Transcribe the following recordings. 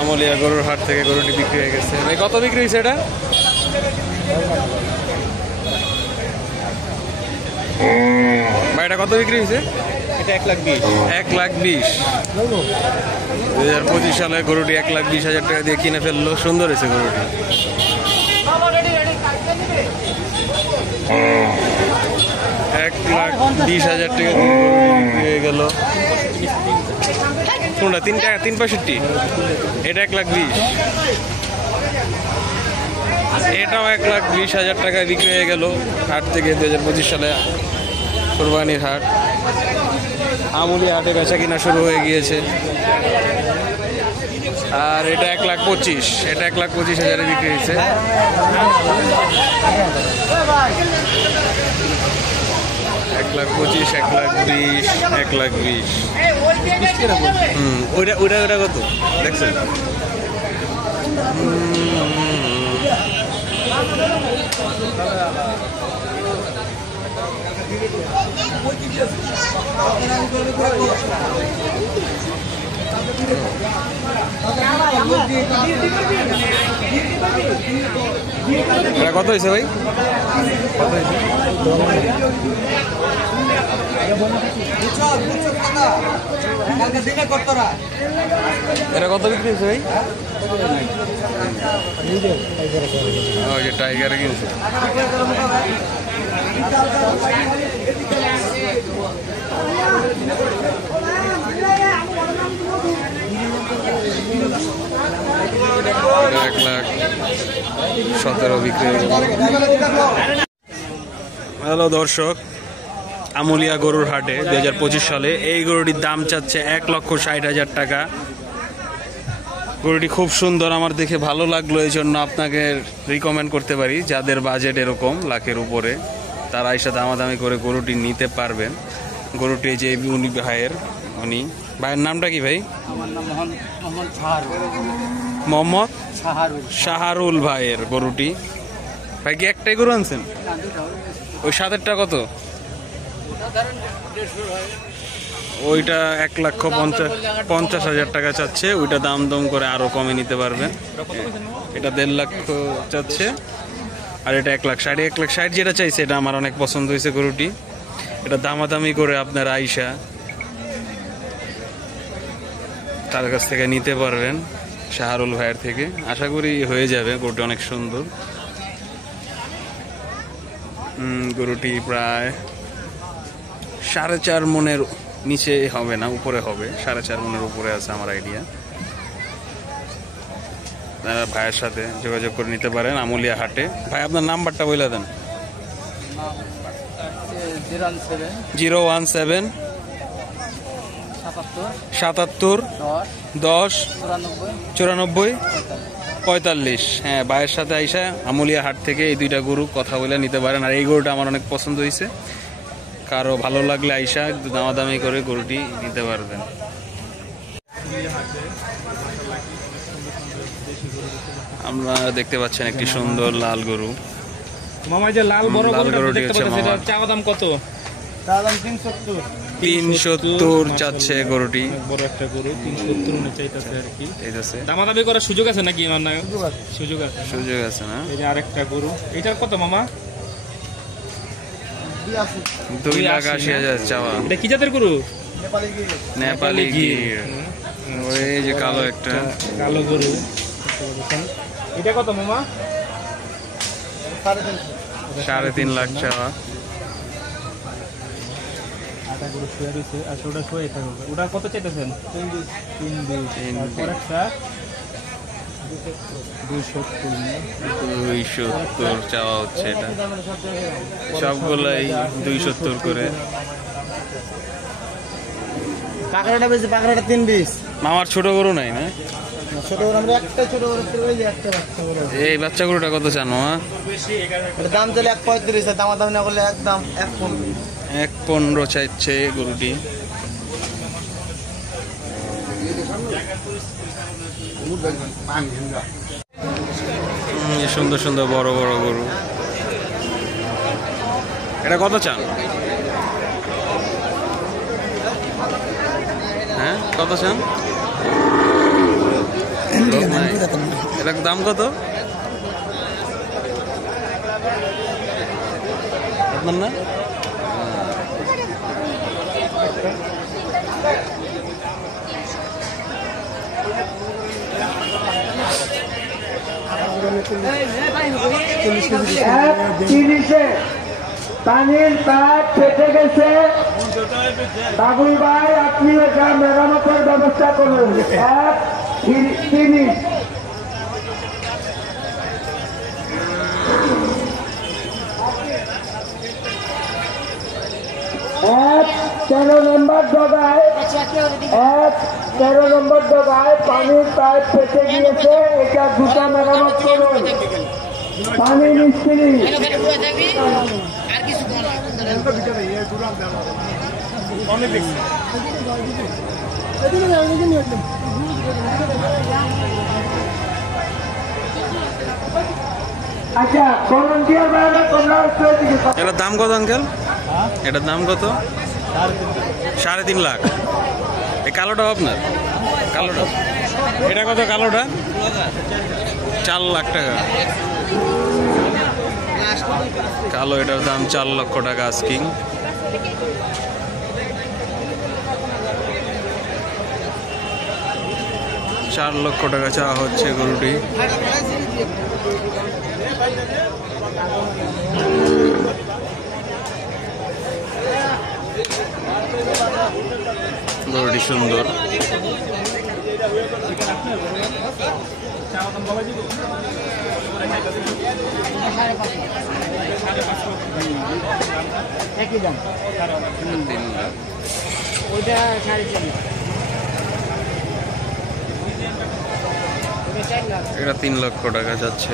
আমলিয়া গরুর হাট থেকে গরুটি বিক্রি হয়ে গেছে। ভাই কত বিক্রি হয়েছে এটা? ভাই এটা কত বিক্রি হয়েছে? এটা 1,20,000। 1,20,000। 2025 সালে গরুটি 1,20,000 টাকা দিয়ে কিনে ফেললো। সুন্দর হয়েছে গরুটি। 1,20,000 টাকা দিয়ে গরুটি বিক্রি হয়ে গেল। কোনটা? 365। এটা 1,20,000। এটাও 1,20,000 টাকায় বিক্রি হয়ে গেল হাট থেকে। 2025 সালে কোরবানির হাট, আমুলি হাটে বেচা কিনা শুরু হয়ে গিয়েছে। আর এটা 1,25,000। এটা 1,25,000 বিক্রি হয়েছে। 1,25,000, 1,20,000, 1,20,000। ওইটা ওইটা ওইটা কত দেখছেন? এটা কত হয়েছে ভাই? কত হয়েছে? এটা কত বিক্রি হয়েছে ভাই? ওই যে টাইগারে কিনছে। এটা 1,17,000 বিক্রি হয়ে গেল। হ্যালো দর্শক, আমুলিয়া গরুর হাটে 2025 সালে এই গরুটির দাম চাচ্ছে 1,60,000 টাকা। গরুটি খুব সুন্দর, আমার দেখে ভালো লাগলো, এই জন্য আপনাকে রিকমেন্ড করতে পারি। যাদের বাজেট এরকম লাখের উপরে, তারা এসে দামাদামি করে গরুটি নিতে পারবেন। গরুটি যে উনি ভাইয়ের নামটা কি ভাই? মোহাম্মদ শাহরুল ভাইয়ের গরুটি। ভাই কি একটাই গরু আনছেন? ওই 7-এরটা কত? ওইটা 1,50,000 টাকা চাচ্ছে। ওইটা দাম দম করে আরো কমে নিতে পারবেন। এটা 1.5 লাখ চাচ্ছে। আর এটা 1,60,000। 1,60,000 যেটা চাইছে এটা আমার অনেক পছন্দ হয়েছে গরুটি। এটা দামাদামি করে আপনারা আইসা তার কাছ থেকে নিতে পারবেন, শাহরুল ভাইয়ের থেকে। আশা করি হয়ে যাবে। গরুটি অনেক সুন্দর। গরুটি প্রায় 4.5 মনের নিচে হবে না, উপরে হবে। 4.5 মনের উপরে আছে আমার আইডিয়া। আপনারা ভাইয়ের সাথে যোগাযোগ করে নিতে পারেন আমুলিয়া হাটে। ভাই আপনার নাম্বারটা বলে দেন। 017 77 10 94 45। হ্যাঁ, ভাইয়ের সাথে আইসা আমুলিয়া হাট থেকে এই 2টা গরু কথা বলে নিতে পারেন। আর এই গরুটা আমার অনেক পছন্দ হয়েছে। কারো ভালো লাগলে আইসা একটু দামাদামি করে গরুটি নিতে পারবেন। আমরা দেখতে পাচ্ছেন একটি সুন্দর লাল গরু। মামা যে লাল বড় গরুটি হচ্ছে মামা। চা দাম কত? চা দাম 370। 370 চাচ্ছে গরুটি। বড় একটা গরু 370 মনে চাইতাছে আর কি। এইটাছে দামাদামি করার সুযোগ আছে নাকি? আমার না সুযোগ আছে। সুযোগ আছে না? এই যে আরেকটা গরু। এটার কত মামা? 2,80,000 চাওয়া। এটা কি জাতের গরু? নেপালি গির। ওই যে কালো একটা কালো গরু। এটা কত মামা? 3.5 লাখ চাওয়া। আটা গরু শুয়ে দিচ্ছে। আর ওটা শুয়ে থাকবে। ওটা কত চাইতেছেন? 3,200। একটা 270 চাওয়া হচ্ছে। এটা সবগুলাই 270 করে। পাকড়াটা বেশি, পাকড়াটা 320। মামার ছোট গরু নাই না? ছোট গরু আমরা একটা ছোট গরু ওই যে একটা বাচ্চা গরু। এই বাচ্চা গরুটা কত চান মামা? এর দাম চলে 1,35। দামাদামি না করলে একদম 1,15। 1,15 চাইছে গরুটি। সুন্দর সুন্দর বড় বড় গরু। এটা কত চান? হ্যাঁ, কত চান? লোক নাই। এটার দাম কত আপনার না? পানির পাইপ ফেটে গেছে, বাবুল ভাই আপনি এটা মেরামতের ব্যবস্থা করুন। 1:30 13 নম্বর ডগায় 13 নম্বর ডগায় পানির পাইপ ফেটে গিয়েছে, এটা দ্রুত মেরামত করুন। পানি মিস্ত্রি আচ্ছা ভলান্টিয়ার ভাইরা তোমরা এটার দাম কত আঙ্কেল? এটার দাম কত? 3.5 লাখ। এই কালোটা আপনার? কালোটা এটা কত? কালোটা 4 লাখ টাকা। কালো এটার দাম 4 লক্ষ টাকা আস্কিং। চার লক্ষ টাকা চাওয়া হচ্ছে গরুটি। গরুটি সুন্দর। একই দাম, 3 লাখ। ওইটা 4.5 লাখ। এটা 3 লক্ষ টাকা যাচ্ছে।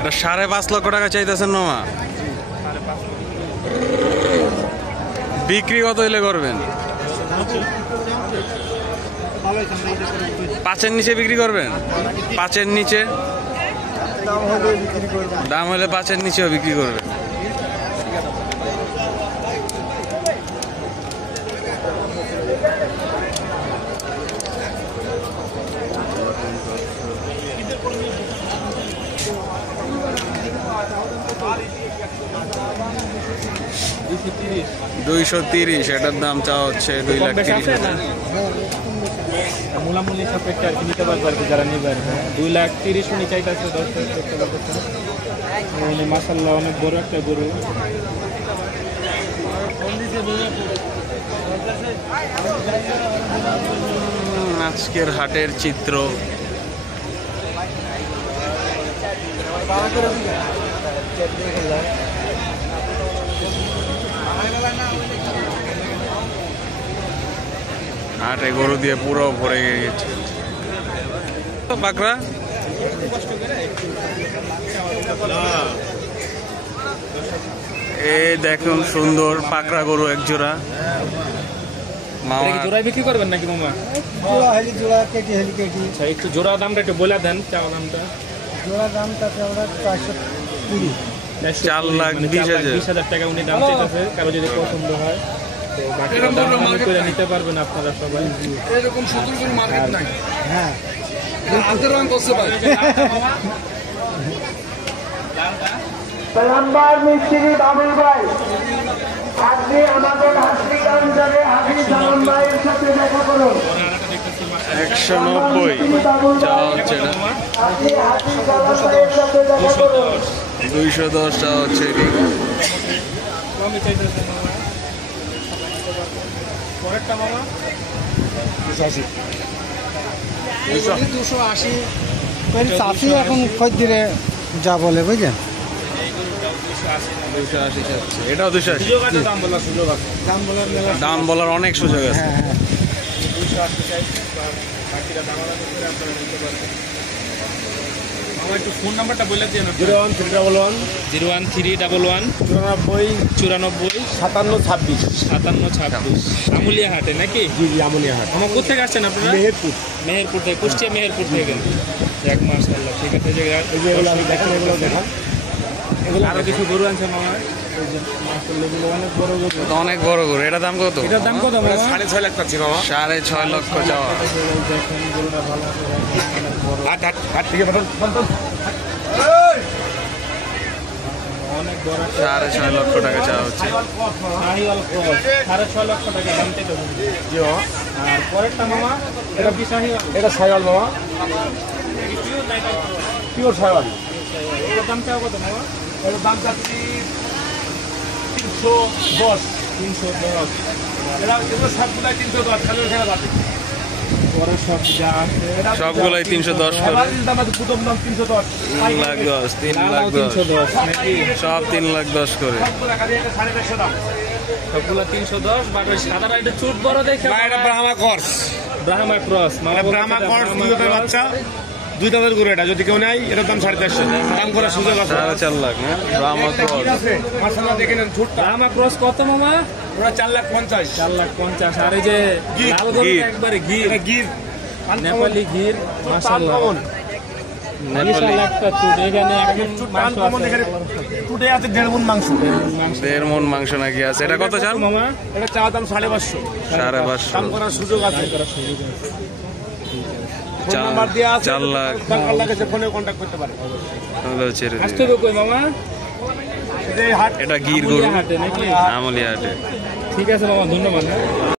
এটা 5.5 লক্ষ টাকা চাইতেছেন মামা। বিক্রি কত হইলে করবেন? 5-এর নিচে বিক্রি করবেন? 5-এর নিচে দাম হলে 5-এর নিচেও বিক্রি করবেন। $230, এটার দাম চাওয়া হচ্ছে 2,30,000। মূলামূলি সাপেক্ষে আর কি নিতে পারবো আর কি, যারা নেবে আর কি। 2,30,000 উনি চাইতেছে। 10 মাসাল্লাহ অনেক বড় একটা গরু। আজকের হাটের চিত্র। হাটে গরু দিয়ে পুরো ভরে গেছে। বাকরা এই দেখুন সুন্দর পাকড়া গরু এক জোড়া। মামা জোড়ায় বিক্রি করবেন নাকি মামা? জোড়া কেটি হেলি কেটি আচ্ছা, একটু জোড়া দামটা একটু বলে দেন। চাওয়া দামটা? জোড়া দামটা আমরা 420। 4,20,000 টাকা উনি দাম চাইতেছে। কারো যদি পছন্দ হয় তো বাকি দাম করে নিতে পারবেন আপনারা সবাই। এরকম সুন্দর করে মার্কেট নাই। হ্যাঁ হাতের রং করছে ভাই। নাম্বার মিস্ত্রি বাবুল ভাই, আপনি আমাদের হাসপাতালে হাফিজ জামান ভাইয়ের সাথে দেখা করুন। 190 চাওয়া হচ্ছে না। আপনি হাফিজ জামান ভাইয়ের সাথে দেখা করুন। 210 চাওয়া হচ্ছে। পরেরটা মামা 280 চাষি এখন খদ্দিরে যা বলে বুঝলেন। 280 চাচ্ছে। এটাও 280। সুযোগ আছে দাম বলার, সুযোগ আছে। দাম বলার মেলা। দাম বলার অনেক সুযোগ আছে। হ্যাঁ হ্যাঁ 280 চাইছে, বাকিটা দামাদামি করে আপনারা নিতে পারবেন। আমার একটু ফোন নাম্বারটা বলে দিয়ে 01311 01311 94 5726। 5726 আমুলিয়া হাটে নাকি? জি জি আমলিয়া হাট, আমার কোথেকে আসছেন আপনারা? মেহেরপুর। মেহেরপুর থেকে, কুষ্টিয়া মেহেরপুর থেকে। এক মাশাআল্লাহ, ঠিক আছে। এই যে এগুলো আমি দেখেন, এগুলো দেখান। আরো কিছু গরু আনছে মামা। অনেক বড় গরু। তো অনেক বড় গরু, এটা দাম কত? এটার দাম কত মামা? 6.5 লাখ পাচ্ছি মামা। 6.5 লক্ষ চাওয়া। দেখেন গরুটা ভালো আছে, অনেক বড়, হাট থেকে বল অনেক বড়। 6.5 লক্ষ টাকা চাওয়া হচ্ছে। শাহিওয়াল ক্রস 6.5 লক্ষ টাকা দাম থেকে। আর পরেরটা মামা, এটা কি শাহিওয়াল? এটা সাইওয়াল মামা, পিওর সাইওয়াল। এটার দাম চাও কত মামা? এর দাম চাচ্ছি 310। 310। এগুলো সবগুলাই 310, খালি ওখানে বাকি। পরে সব যা আছে সবগুলোই 310 করে। এভারেজ দাম আছে, প্রথম দাম 310। 3 লাখ 10, 3 লাখ 10, 310 নাকি? সব 3 লাখ 10 করে। সবগুলা খালি এটা 450 দাম। সবগুলো 310, বাট ওই সাদাটা একটু চুট বড় দেখে। না, এটা ব্রাহ্মা কর্স। ব্রাহ্মা ক্রস, এটা ব্রাহ্মা কর্স, 2 দাঁতের বাচ্চা, 2 দাঁতের গরু। এটা যদি কেউ নেয়, এটার দাম 450। দাম করার সুযোগ আছে। 4.5 লাখ না? ব্রাহ্মা ক্রস। আছে মাশাআল্লাহ, দেখে নেন ছোটটা। ব্রাহ্মা ক্রস কত মামা? ওরা 4,50,000। 4,50,000। আর এই যে গির, লাল গরু গির। একবারে গির, এটা গির, নেপালি গির, মাশাআল্লাহ। নেপালি। বিশাল একটা চুট, এখানে এখন মাংস আনকমন। আছে। এখানে টুটে আছে 1.5 মণ মাংস। 1.5 মণ মাংস নাকি আছে? এটা কত চান? মামা এটা চাওয়া দাম 550। 550। দাম করার সুযোগ আছে। ফোন চার- নাম্বার দেওয়া আছে, 4 লাখ। দরকার লাগে সে ফোনে কন্ট্যাক্ট করতে পারে। তাহলে ছেড়ে আসতে দিবে। হবে কই মামা? এই হাট এটা গির গরু, হাটে নাকি? আমলিয়া হাটে। ঠিক আছে মামা, ধন্যবাদ। হ্যাঁ।